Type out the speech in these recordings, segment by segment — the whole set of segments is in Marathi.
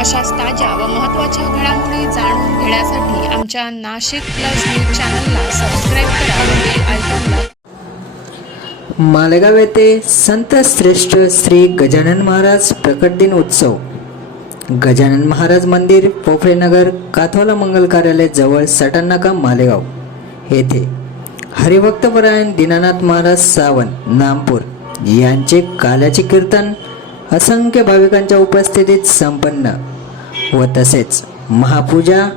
अशाच ताज्या व महत्त्वाच्या घडामोडी जाणून घेण्यासाठी आमच्या नाशिक प्लस न्यूज चॅनलला सबस्क्राईब करा व बेल आयकॉनला मालेगाव येथे संत श्रेष्ठ श्री गजानन महाराज प्रकट दिन उत्सव. गजानन महाराज मंदिर पोफळेनगर काथोला मंगल कार्यालय जवळ सटाणाका मालेगाव येथे. हरिभक्तपरायण दीनानाथ महाराज सावंत नामपूर यांचे काल्याचे कीर्तन असंख्य भाविकांच्या उपस्थितीत संपन्न. व तसेच महापूजा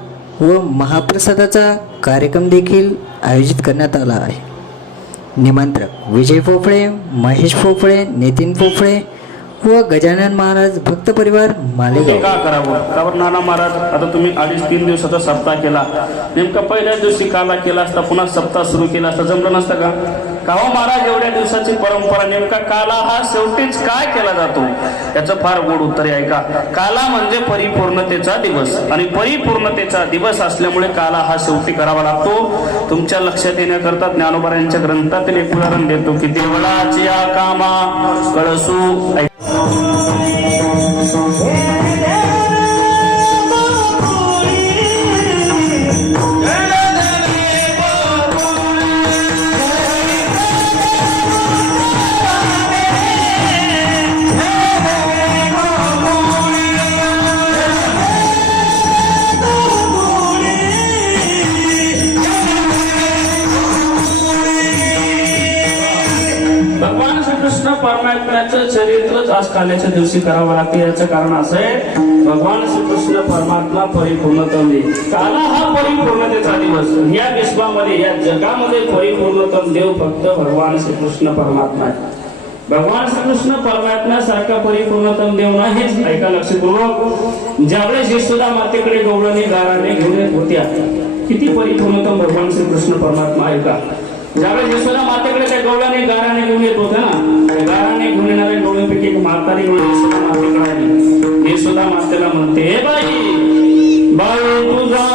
व महाप्रसादाचा कार्यक्रम देखील आयोजित करण्यात आला आहे. निमंत्रक विजय पोफळे महेश पोफळे नितीन पोफळे व गजानन महाराज भक्त परिवार मालेगाव. का करावं? त्यावर नाना महाराज आता तुम्ही अडीच तीन दिवसाचा सप्ताह केला. नेमका पहिल्याच दिवशी काला केला असता पुन्हा सप्ताह सुरू केला असता जमलं नसतं का? का हो महाराज एवढ्या दिवसाची परंपरा नेमका काला हा शेवटीच काय केला जातो? याचं फार गोड उत्तर आहे का काला म्हणजे परिपूर्णतेचा दिवस. आणि परिपूर्णतेचा दिवस असल्यामुळे काला हा शेवटी करावा लागतो. तुमच्या लक्षात येण्याकरता ज्ञानोबा यांच्या ग्रंथातील एक उदाहरण देतो की देवळाची कामा कळसू ऐक- चरित्रच आज काल्याच्या दिवशी करावं लागते याचं कारण असं आहे भगवान श्रीकृष्ण परमात्मा परिपूर्णतम देव काला हा परिपूर्णतेचा दिवस. या विश्वामध्ये या जगामध्ये परिपूर्णतम देव फक्त भगवान श्रीकृष्ण परमात्मा आहे. भगवान श्रीकृष्ण परमात्म्यासारखा परिपूर्णतम देव नाहीच ऐका लक्षपूर्वक. ज्यावेळेस यशोदा मातेकडे गवळणी गाराने घेऊन होत्या किती परिपूर्णतम भगवान श्रीकृष्ण परमात्मा ऐका. ज्यावेळेस यशोदा मातेकडे त्या गवळ्याने गाराने घेऊन येत होत्या ना त्या गाराने घेऊन येणाऱ्या गवळीपैकी एक म्हातारी म्हणून यशोदा मातेकडे आली. यशोदा मातेला म्हणते "हे बाई बाई तुझा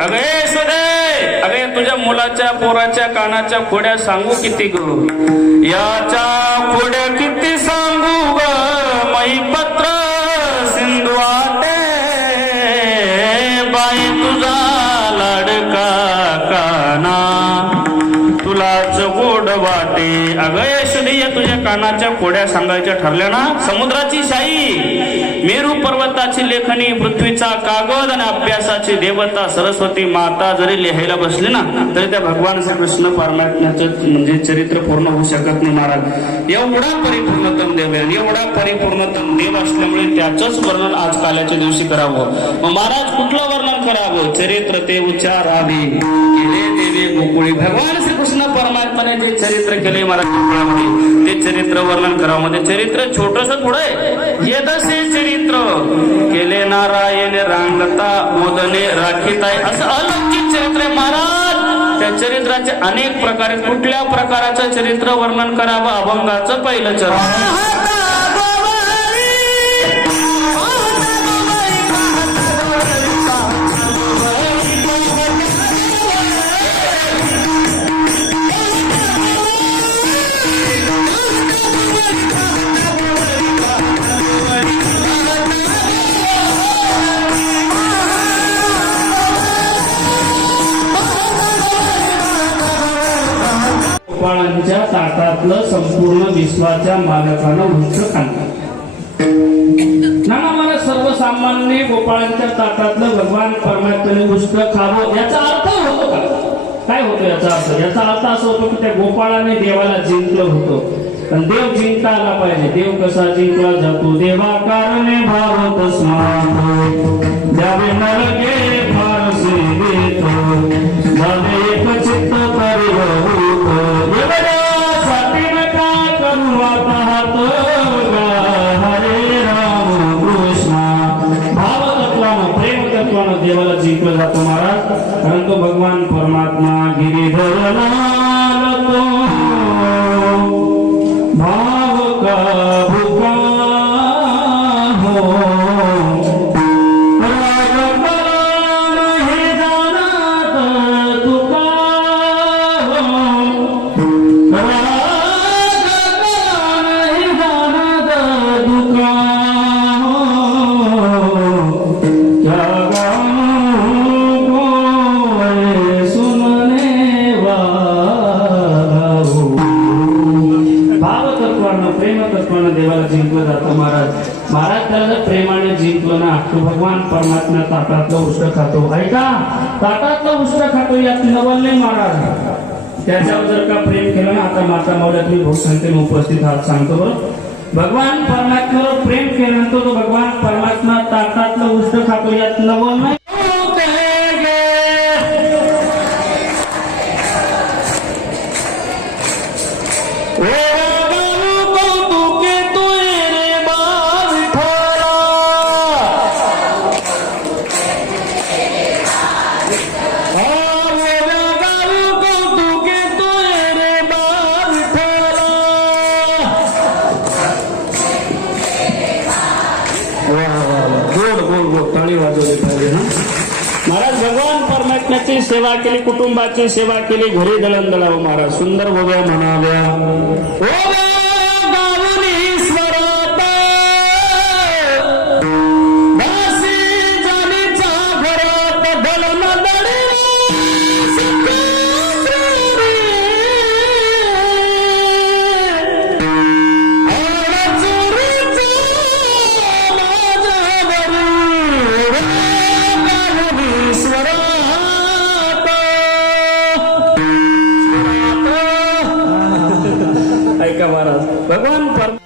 अगे सुदे अगे तुझ्या मुलाच्या पोराच्या कानाच्या खोड्या सांगू किती ग? याच्या खोड्या किती सांगू ग? मैपत्र सिंधू आते बाई तुझा लाडका काना. तुलाच गोड वाटे. अगं या तुझ्या कानाच्या खोड्या सांगायच्या ठरल्या ना? समुद्राची शाई. मेरू पर्वताची लेखणी पृथ्वीचा कागद आणि अभ्यासाची देवता सरस्वती माता जरी लिहायला बसली ना तरी त्या भगवान श्रीकृष्ण परमात्म्याचं म्हणजे चरित्र पूर्ण होऊ शकत नाही महाराज. एवढा परिपूर्णतम देव आहे एवढा परिपूर्णतम देव असल्यामुळे त्याचंच वर्णन आज काल्याच्या दिवशी करावं. मग महाराज कुठलं वर्णन करावं? चरित्र ते उच्चारावे केले देवे गोकुळी. भगवान श्रीकृष्ण परमात्माने जे चरित्र केले महाराज गोकुळामध्ये ते चरित्र वर्णन करावं. म्हणजे चरित्र छोटस थोडं येतच केले नारायण रांगता मोदने राखीताय असं अलौकिक चरित्र आहे महाराज. त्या चरित्राचे अनेक प्रकारे कुठल्या प्रकाराचं चरित्र वर्णन करावं? अभंगाचं पहिलं चरण. आपलं संपूर्ण विश्वाच्या मालकानं वृक्ष खाणतात नाना मला सर्वसामान्य गोपाळांच्या ताटातलं भगवान परमात्म्याने उष्ट खावं याचा अर्थ होतो का? काय होतो याचा अर्थ? याचा अर्थ असा होतो की त्या गोपाळाने देवाला जिंकलं होतं. पण देव जिंकता आला पाहिजे. देव कसा जिंकला जातो? देवा कारणे भाव तस्मात द्यावे नरके प्रेमतत्वानं देवाला जिंकलं जातं महाराज कारण तो भगवान परमात्मा गिरीधर जातो महाराज. महाराज त्याला प्रेमाने जिंकलो ना तो भगवान परमात्मा ताटातलं उष्ट खातो. ऐका ताटातलं उष्ट खातो यात नवलले महाराज. त्याच्यावर जर का प्रेम केलं ना आता माता मावल्या तुम्ही भूसंख्येने उपस्थित आहात सांगतो बरं. भगवान परमात्म्यावर प्रेम केल्यानंतर तो भगवान परमात्मा ताटातलं उष्ट खातो यात नवल नाही. वाजवली पाहिजे ना महाराज भगवान परमात्म्याची सेवा केली कुटुंबाची सेवा केली घरी दळण दळावं महाराज. सुंदर भव्या म्हणाव्या. हो, महाराज भगवान पर